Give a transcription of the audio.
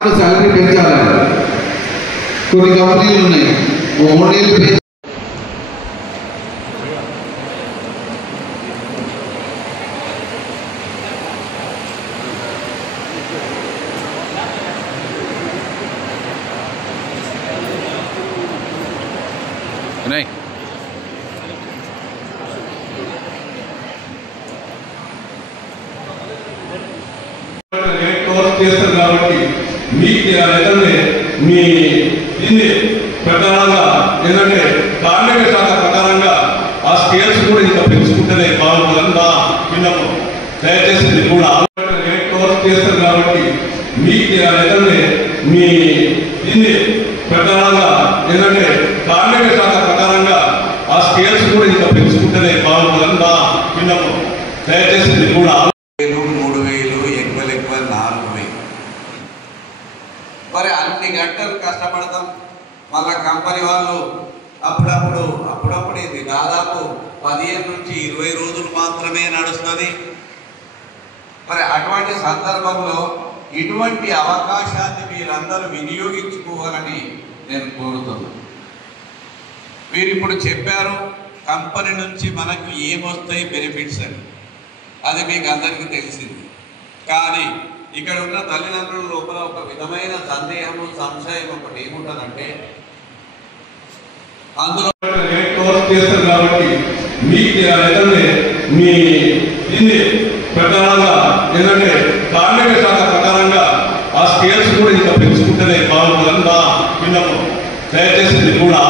Salary పెంచాలని కొన్ని కంపెనీలు ఉన్నాయి. 3 ఏళ్ళు नहीं చేస్తారు కాబట్టి మీ ఇది ప్రకారంగా ఏంటంటే కార్మిక శాఖ ప్రకారంగా ఆ స్కేల్స్ కూడా ఇంకా పెంచుకుంటేనే బాగుంటుందని నా విన్నపం. దయచేసి మీరు కూడా చేస్తారు కాబట్టి మీ ఇది ప్రకారంగా ఏంటంటే కార్మిక శాఖ ప్రకారంగా ఆ స్కేల్స్ కూడా ఇంకా పెంచుకుంటేనే బాగుంటుందని నా విన్నపం. దయచేసి మీరు కూడా 3000 ఎక్కువ 4000 మరి అన్ని గంటలు కష్టపడతాం. మళ్ళా కంపెనీ వాళ్ళు అప్పుడప్పుడు ఇది దాదాపు 15 నుంచి 20 రోజులు మాత్రమే నడుస్తుంది. మరి అటువంటి సందర్భంలో ఇటువంటి అవకాశాన్ని మీరందరూ వినియోగించుకోవాలని నేను కోరుతున్నాను. మీరు ఇప్పుడు చెప్పారు కంపెనీ నుంచి మనకు ఏమొస్తాయి బెనిఫిట్స్ అని, అది మీకు అందరికీ తెలిసింది. కానీ ఇక్కడ ఉన్న తల్లిదండ్రుల లోపల ఒక విధమైన సందేహము సంశయం ఒకటి ఏముంటుందంటే, అందులో చేస్తారు కాబట్టి మీ ఇది ప్రకారంగా ఏంటంటే కార్మిక శాఖ ప్రకారంగా ఆ స్కేల్స్ కూడా ఇంకా పెంచుకుంటేనే బాగుంటుందని నా విన్నపం. దయచేసి మీరు కూడా